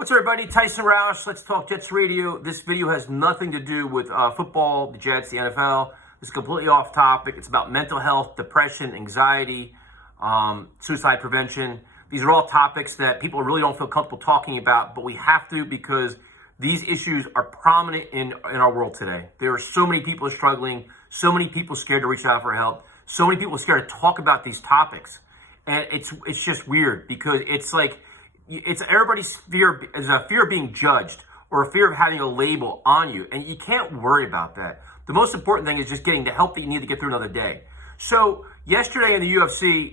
What's up, everybody? Tyson Roush. Let's talk Jets radio. This video has nothing to do with football, the Jets, the NFL. It's completely off topic. It's about mental health, depression, anxiety, suicide prevention. These are all topics that people really don't feel comfortable talking about, but we have to because these issues are prominent in our world today. There are so many people struggling, so many people scared to reach out for help, so many people scared to talk about these topics. And it's just weird because it's like, it's everybody's fear is a fear of being judged or a fear of having a label on you. And you can't worry about that. The most important thing is just getting the help that you need to get through another day. So yesterday in the UFC,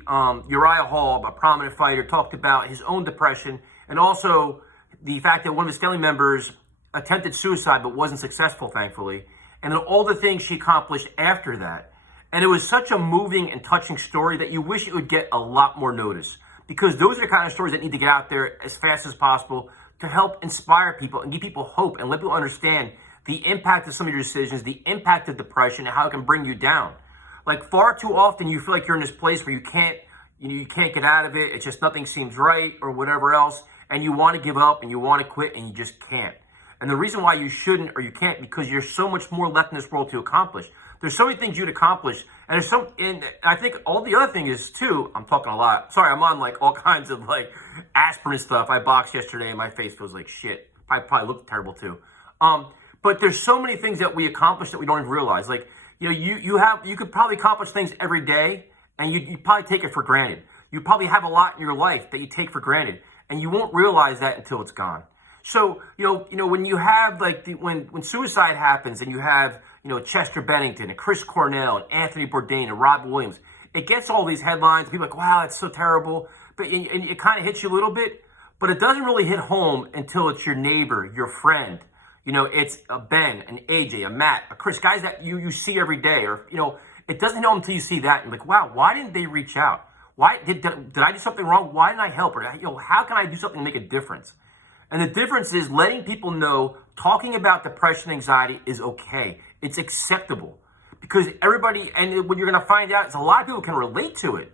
Uriah Hall, a prominent fighter, talked about his own depression and also the fact that one of his family members attempted suicide but wasn't successful, thankfully. And then all the things she accomplished after that. And it was such a moving and touching story that you wish it would get a lot more notice. Because those are the kind of stories that need to get out there as fast as possible to help inspire people and give people hope and let people understand the impact of some of your decisions, the impact of depression, and how it can bring you down. Like far too often, you feel like you're in this place where you can't get out of it. It's just nothing seems right or whatever else, and you want to give up and you want to quit and you just can't. And the reason why you shouldn't or you can't because there's so much more left in this world to accomplish. There's so many things you'd accomplish. And I think all the other thing is too, I'm talking a lot. Sorry, I'm on like all kinds of like aspirin and stuff. I boxed yesterday and my face feels like shit. I probably look terrible too. But there's so many things that we accomplish that we don't even realize. Like, you could probably accomplish things every day and you probably take it for granted. You probably have a lot in your life that you take for granted and you won't realize that until it's gone. So, when you have like when suicide happens and you have, Chester Bennington and Chris Cornell and Anthony Bourdain and Rob Williams, it gets all these headlines. People are like, wow, it's so terrible. But it kind of hits you a little bit, but it doesn't really hit home until it's your neighbor, your friend. It's a Ben, an AJ, a Matt, a Chris, guys that you see every day. Or, it doesn't hit home until you see that. And like, wow, why didn't they reach out? Why did I do something wrong? Why didn't I help? Or, how can I do something to make a difference? And the difference is letting people know talking about depression, anxiety is okay. It's acceptable because everybody, and what you're going to find out is a lot of people can relate to it.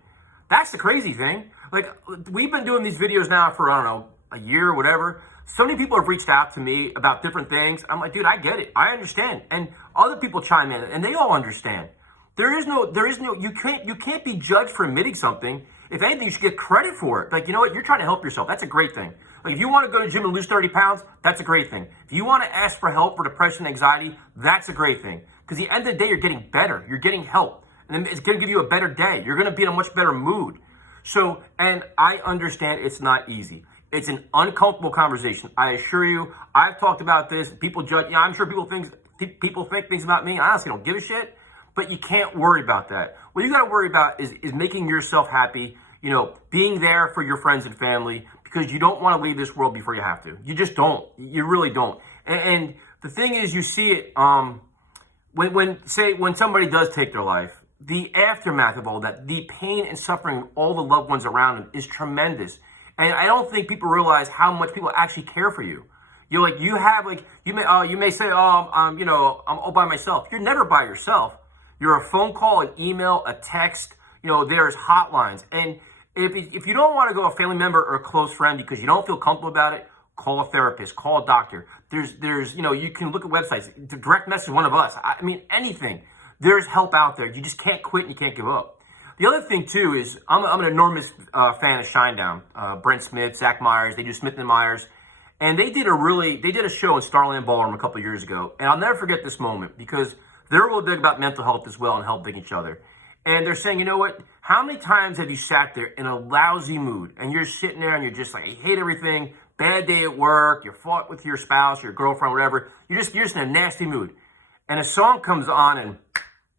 That's the crazy thing. Like, we've been doing these videos now for, I don't know, a year or whatever. So many people have reached out to me about different things. I'm like, dude, I get it. I understand. And other people chime in and they all understand. You can't be judged for admitting something. If anything, you should get credit for it. Like, you know what? You're trying to help yourself. That's a great thing. Like, if you want to go to the gym and lose 30 pounds, that's a great thing. If you want to ask for help for depression, anxiety, that's a great thing. Because at the end of the day, you're getting better. You're getting help. And it's going to give you a better day. You're going to be in a much better mood. So, and I understand it's not easy. It's an uncomfortable conversation. I assure you, I've talked about this. People judge. I'm sure people think things about me. I honestly don't give a shit. But you can't worry about that. What you got to worry about is making yourself happy, being there for your friends and family, because you don't want to leave this world before you have to. You just don't. You really don't. And the thing is, you see it when somebody does take their life, the aftermath of all that, the pain and suffering of all the loved ones around them is tremendous. And I don't think people realize how much people actually care for you. You may say, I'm all by myself. You're never by yourself. You're a phone call, an email, a text. There's hotlines. And if you don't want to go a family member or a close friend because you don't feel comfortable about it, call a therapist, call a doctor. There's you can look at websites. Direct message one of us. I mean, anything. There's help out there. You just can't quit and you can't give up. The other thing too is I'm an enormous fan of Shinedown. Brent Smith, Zach Myers. They do Smith and Myers, and they did a show in Starland Ballroom a couple of years ago, and I'll never forget this moment because they're really big about mental health as well and helping each other. And they're saying, you know what? How many times have you sat there in a lousy mood and you're sitting there and you're just like, I hate everything, bad day at work, you fought with your spouse, your girlfriend, whatever. You're just in a nasty mood. And a song comes on and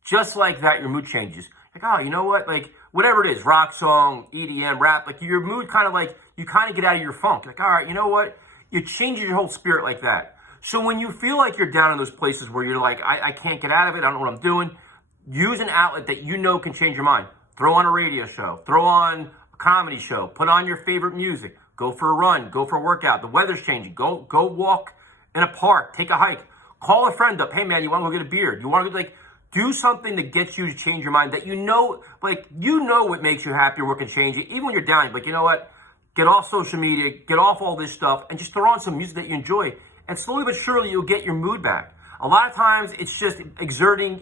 just like that, your mood changes. Like, oh, you know what? Like, whatever it is, rock song, EDM, rap, like your mood you kind of get out of your funk. Like, all right, you know what? You change your whole spirit like that. So when you feel like you're down in those places where you're like, I can't get out of it, I don't know what I'm doing, use an outlet that you know can change your mind. Throw on a radio show, throw on a comedy show, put on your favorite music, go for a run, go for a workout. The weather's changing. Go walk in a park, take a hike. Call a friend up. Hey man, you want to go get a beer? You want to do something that gets you to change your mind that what makes you happy or what can change you. Even when you're down, you're like, you know what? get off social media, get off all this stuff, and just throw on some music that you enjoy. And slowly but surely, you'll get your mood back. A lot of times, it's just exerting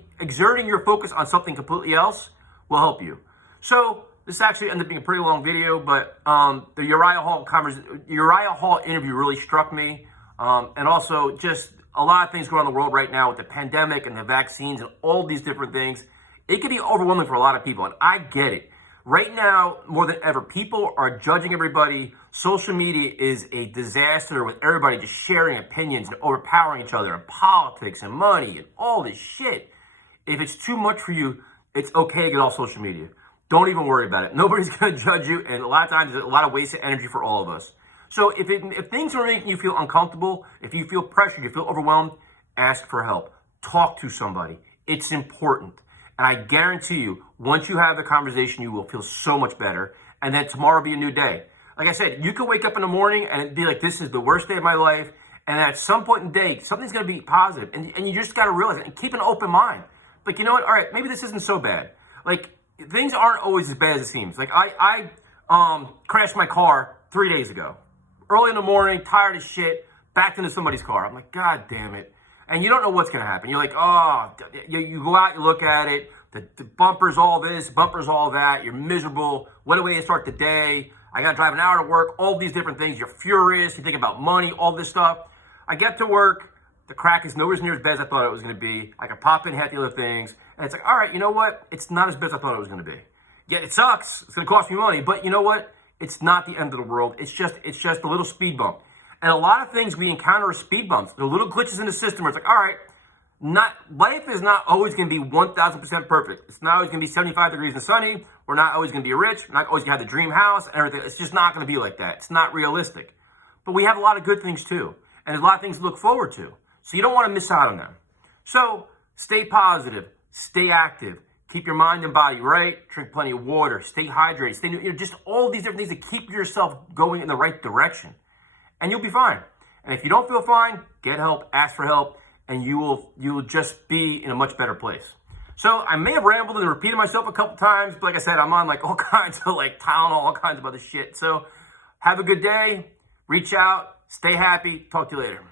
your focus on something completely else will help you. So this actually ended up being a pretty long video, but the Uriah Hall interview really struck me. And also just a lot of things going on in the world right now with the pandemic and the vaccines and all these different things. It can be overwhelming for a lot of people, and I get it. Right now, more than ever, people are judging everybody. Social media is a disaster with everybody just sharing opinions and overpowering each other and politics and money and all this shit. If it's too much for you, it's okay to get off social media. Don't even worry about it. Nobody's going to judge you, and a lot of times there's a lot of wasted energy for all of us. So if things are making you feel uncomfortable, if you feel pressured, you feel overwhelmed, ask for help. Talk to somebody. It's important. And I guarantee you, once you have the conversation, you will feel so much better. And then tomorrow will be a new day. Like I said, you can wake up in the morning and be like, this is the worst day of my life. And at some point in the day, something's going to be positive. And you just got to realize it and keep an open mind. Like, you know what? All right, maybe this isn't so bad. Like, things aren't always as bad as it seems. Like, I crashed my car 3 days ago. Early in the morning, tired as shit, backed into somebody's car. I'm like, God damn it. And you don't know what's going to happen. You're like, oh, you go out, you look at it, the bumper's all this, bumper's all that, you're miserable, what a way to start the day, I got to drive an hour to work, all these different things, you're furious, you think about money, all this stuff. I get to work, the crack is nowhere near as bad as I thought it was going to be, I can pop in half the other things, and it's like, all right, you know what, it's not as bad as I thought it was going to be. Yeah, it sucks, it's going to cost me money, but you know what, it's not the end of the world, it's just a little speed bump. And a lot of things we encounter are speed bumps. The little glitches in the system where it's like, all right, life is not always going to be 1,000% perfect. It's not always going to be 75 degrees and sunny. We're not always going to be rich. We're not always going to have the dream house and everything. It's just not going to be like that. It's not realistic. But we have a lot of good things too. And there's a lot of things to look forward to. So you don't want to miss out on them. So stay positive. Stay active. Keep your mind and body right. Drink plenty of water. Stay hydrated. Just all these different things to keep yourself going in the right direction. And you'll be fine. And if you don't feel fine, get help, ask for help, and you will just be in a much better place. So I may have rambled and repeated myself a couple times, but like I said, I'm on like all kinds of like Tylenol, all kinds of other shit. So have a good day, reach out, stay happy, talk to you later.